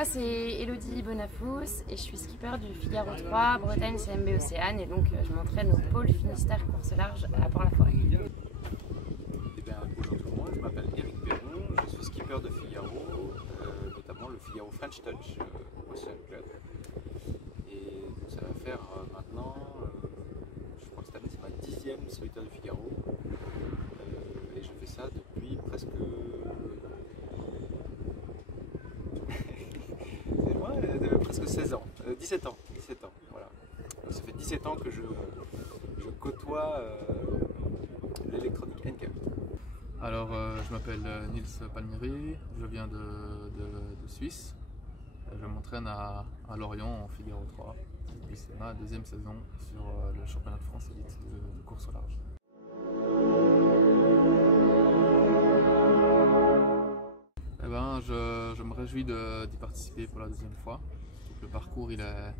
moi c'est Elodie Bonafous et je suis skipper du Figaro 3, Bretagne CMB Océane, et donc je m'entraîne au pôle Finistère course large à Port-la-Forêt. Eh bien, bonjour tout le monde, je m'appelle Eric Perron, je suis skipper de Figaro, notamment le Figaro French Touch Ocean Club. Et ça va faire maintenant, je crois que cette année c'est ma 10e solitaire du Figaro. Et je fais ça depuis presque... c'est loin, presque 16 ans, 17 ans, voilà. Donc ça fait 17 ans que je côtoie l'électronique NCAP. Alors, je m'appelle Nils Palmieri, je viens de Suisse. Je m'entraîne à Lorient en Figaro 3. Et c'est ma 2e saison sur le championnat de France élite de course au large. Eh ben, je me réjouis d'y participer pour la 2e fois. Le parcours il est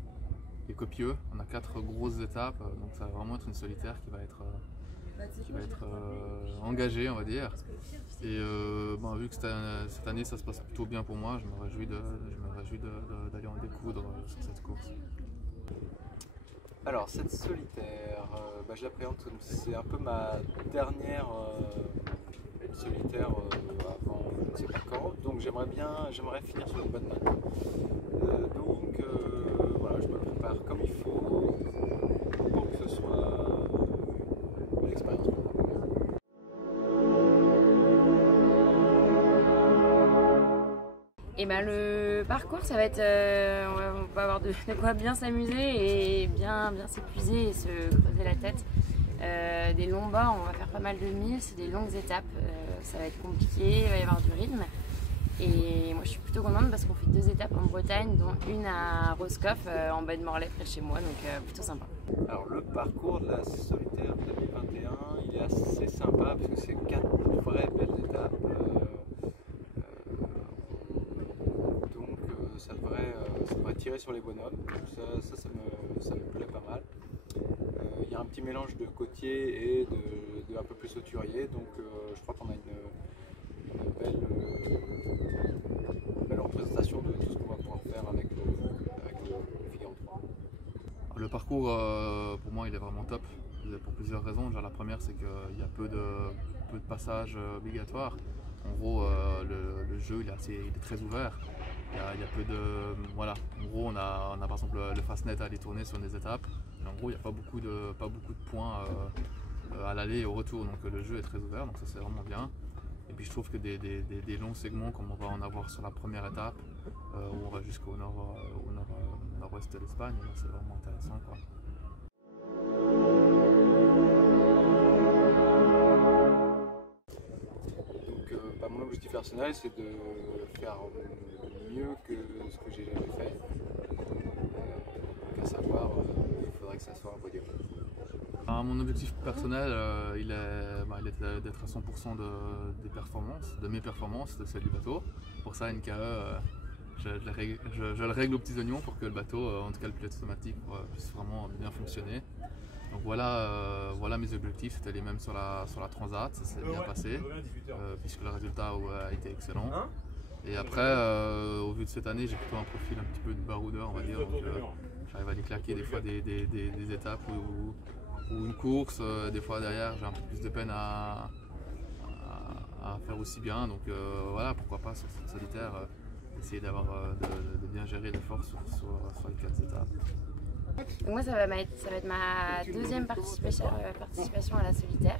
copieux, on a 4 grosses étapes, donc ça va vraiment être une solitaire qui va être engagée, on va dire. Et vu que cette année ça se passe plutôt bien pour moi, je me réjouis d'aller en découdre sur cette course. Alors cette solitaire, je l'appréhende comme c'est un peu ma dernière solitaire avant je ne sais pas quand, donc j'aimerais finir sur une bonne note. Voilà, je me prépare comme il faut pour que ce soit une expérience pour moi. Et ben le parcours, ça va être, on va avoir de quoi bien s'amuser et bien s'épuiser et se creuser la tête. Des longs bords, on va faire pas mal de milles, c'est des longues étapes, ça va être compliqué, il va y avoir du rythme. Et moi je suis plutôt contente parce qu'on fait 2 étapes en Bretagne, dont une à Roscoff, en bas de Morlaix près de chez moi, donc plutôt sympa. Alors le parcours de la solitaire 2021, il est assez sympa parce que c'est 4 vraies belles étapes. Ça devrait tirer sur les bonhommes, ça me plaît pas mal. Il y a un petit mélange de côtier et de un peu plus hauturier, donc je crois qu'on a une belle représentation de tout ce qu'on va pouvoir faire avec le Figaro 3. Le parcours pour moi il est vraiment top pour plusieurs raisons. Déjà, la première c'est qu'il y a peu de passages obligatoires. En gros le jeu il est très ouvert. Il y a peu de... Voilà, en gros on a par exemple le fastnet à aller tourner sur des étapes. Mais en gros il n'y a pas beaucoup de points à l'aller et au retour, donc le jeu est très ouvert, donc ça c'est vraiment bien. Et puis je trouve que des longs segments comme on va en avoir sur la première étape, où on va jusqu'au nord-ouest de l'Espagne, c'est vraiment intéressant, quoi. Donc mon objectif personnel c'est de faire mieux que ce que j'ai jamais fait. Donc à savoir, il faudrait que ça soit un podium. Mon objectif personnel, il est d'être à 100% de mes performances, de celles du bateau. Pour ça, NKE, je le règle aux petits oignons pour que le bateau, en tout cas le pilote automatique, puisse vraiment bien fonctionner. Donc voilà mes objectifs, c'était les mêmes sur la Transat, ça s'est bien passé, puisque le résultat a été excellent. Et après, au vu de cette année, j'ai plutôt un profil un petit peu de baroudeur, on va dire, donc j'arrive à aller claquer des fois des étapes ou une course, des fois derrière j'ai un peu plus de peine à faire aussi bien, donc voilà, pourquoi pas sur cette solitaire, essayer de bien gérer les forces sur les 4 étapes. Donc moi ça va être ma 2e participation à la solitaire.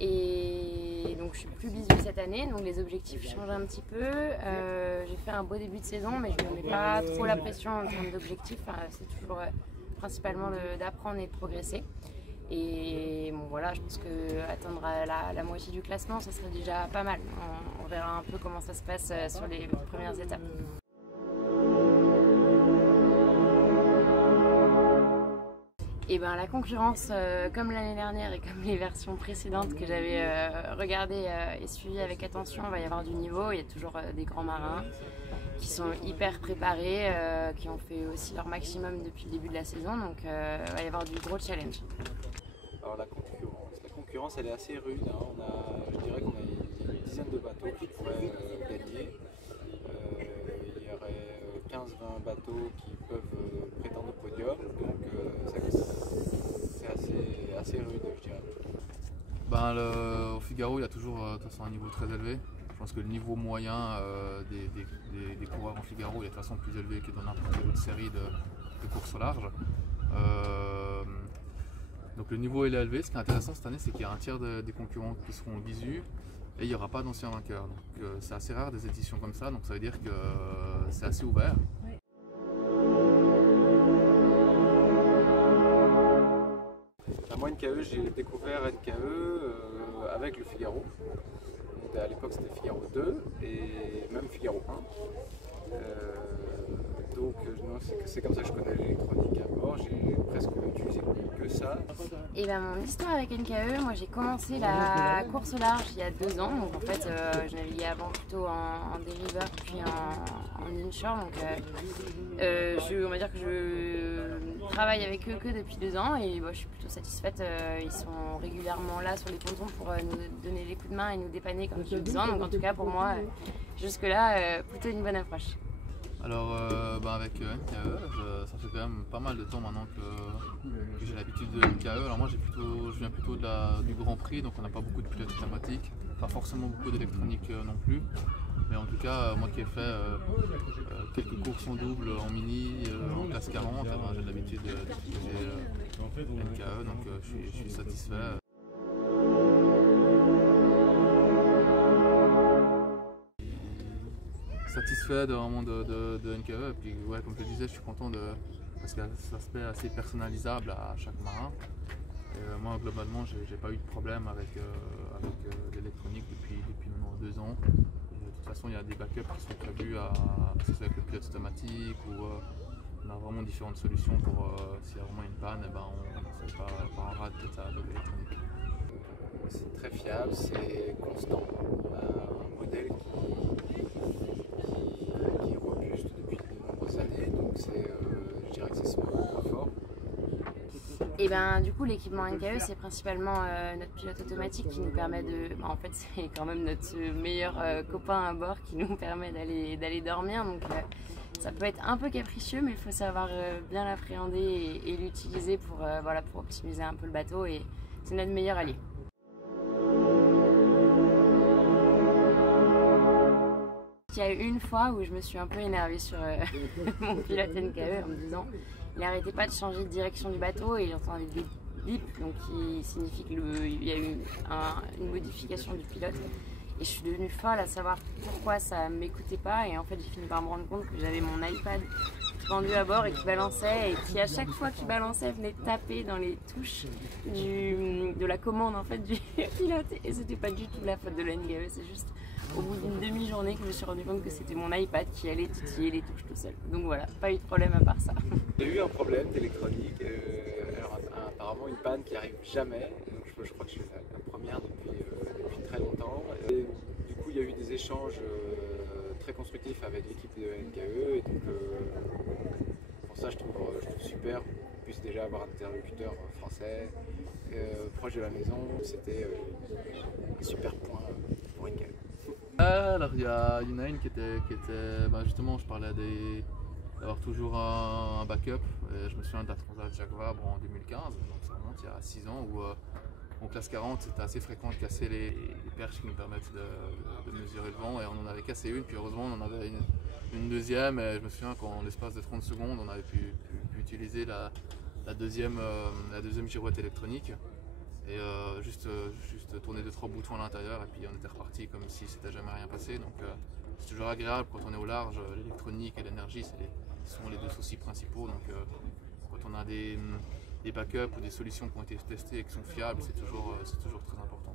Et donc je suis plus bisu cette année, donc les objectifs changent un petit peu. J'ai fait un beau début de saison, mais je ne me mets pas trop la pression en termes d'objectifs. C'est toujours principalement d'apprendre et de progresser. Et bon, voilà, je pense qu'atteindre la moitié du classement, ça serait déjà pas mal. On verra un peu comment ça se passe sur les premières étapes. Et ben la concurrence, comme l'année dernière et comme les versions précédentes que j'avais regardées et suivies avec attention, il va y avoir du niveau. Il y a toujours des grands marins qui sont hyper préparés, qui ont fait aussi leur maximum depuis le début de la saison, donc il va y avoir du gros challenge. Alors la concurrence elle est assez rude, hein. Je dirais qu'on a une dizaine de bateaux qui pourraient gagner. Il y aurait 15-20 bateaux qui peuvent prétendre au podium, donc c'est assez rude, je dirais. Au Figaro, il y a toujours de toute façon un niveau très élevé. Je pense que le niveau moyen des coureurs en Figaro il est de toute façon plus élevé que dans n'importe quelle autre série de courses au large. Donc le niveau il est élevé. Ce qui est intéressant cette année, c'est qu'il y a un tiers des concurrents qui seront visus et il n'y aura pas d'anciens vainqueurs. Donc c'est assez rare des éditions comme ça, donc ça veut dire que c'est assez ouvert. Moi, NKE, j'ai découvert NKE avec le Figaro. Donc, à l'époque, c'était Figaro 2 et même Figaro 1. Donc, c'est comme ça que je connais l'électronique à bord. J'ai presque utilisé que ça. Et ben, mon histoire avec NKE, moi j'ai commencé la course au large il y a 2 ans. Donc en fait, je naviguais avant plutôt en dériver puis en inshore. Donc on va dire que je travaille avec eux que depuis 2 ans et je suis plutôt satisfaite. Ils sont régulièrement là sur les pontons pour nous donner les coups de main et nous dépanner quand j'ai besoin. Donc en tout cas pour moi, jusque-là, plutôt une bonne approche. Alors avec NKE, ça fait quand même pas mal de temps maintenant que j'ai l'habitude de NKE. Alors moi je viens plutôt du Grand Prix, donc on n'a pas beaucoup de pilotes automatiques, pas forcément beaucoup d'électronique non plus. Mais en tout cas, moi qui ai fait quelques courses en double, en mini, en classe 40, j'ai l'habitude d'utiliser NKE, donc je suis satisfait. Satisfait de NKE et puis ouais, comme je le disais, je suis content parce qu'il y a cet aspect assez personnalisable à chaque marin. Et, moi globalement j'ai pas eu de problème avec l'électronique depuis maintenant 2 ans. Et, de toute façon il y a des backups qui sont prévus que ce soit avec le pilote automatique ou on a vraiment différentes solutions pour s'il y a vraiment une panne, on ne fait pas un rate total de l'électronique. C'est très fiable, c'est constant. Un modèle qui est robuste depuis de nombreuses années, donc je dirais que c'est son point fort. Et du coup l'équipement NKE c'est principalement notre pilote automatique qui nous permet de... en fait c'est quand même notre meilleur copain à bord qui nous permet d'aller dormir. Donc ça peut être un peu capricieux mais il faut savoir bien l'appréhender et l'utiliser pour optimiser un peu le bateau et c'est notre meilleur allié. Il y a eu une fois où je me suis un peu énervée sur mon pilote NKE en me disant il n'arrêtait pas de changer de direction du bateau et j'entendais des bips, donc qui signifie qu'il y a eu une modification du pilote. Et je suis devenue folle à savoir pourquoi ça ne m'écoutait pas et en fait j'ai fini par me rendre compte que j'avais mon iPad pendu à bord et qui balançait et qui à chaque fois qu'il balançait venait taper dans les touches de la commande en fait du pilote et c'était pas du tout la faute de l'NKE, c'est juste au bout d'une demi-journée que je me suis rendu compte que c'était mon iPad qui allait titiller les touches tout seul. Donc voilà, pas eu de problème à part ça. J'ai eu un problème d'électronique, apparemment une panne qui arrive jamais, donc je crois que je suis la première depuis très longtemps. Et, du coup il y a eu des échanges très constructifs avec l'équipe de NKE et donc pour ça je trouve super qu'on puisse déjà avoir un interlocuteur français proche de la maison, c'était un super point pour NKE. Alors il y en a une qui était justement je parlais d'avoir toujours un backup et je me souviens de la Transat Jacques Vabre en 2015, donc ça remonte il y a 6 ans où en classe 40 c'était assez fréquent de casser les perches qui nous permettent de mesurer le vent et on en avait cassé une puis heureusement on en avait une deuxième et je me souviens qu'en l'espace de 30 secondes on avait pu utiliser la deuxième girouette électronique. Et juste tourner 2-3 boutons à l'intérieur et puis on était reparti comme si c'était jamais rien passé. Donc c'est toujours agréable quand on est au large, l'électronique et l'énergie sont les 2 soucis principaux. Donc quand on a des backups ou des solutions qui ont été testées et qui sont fiables, c'est toujours très important.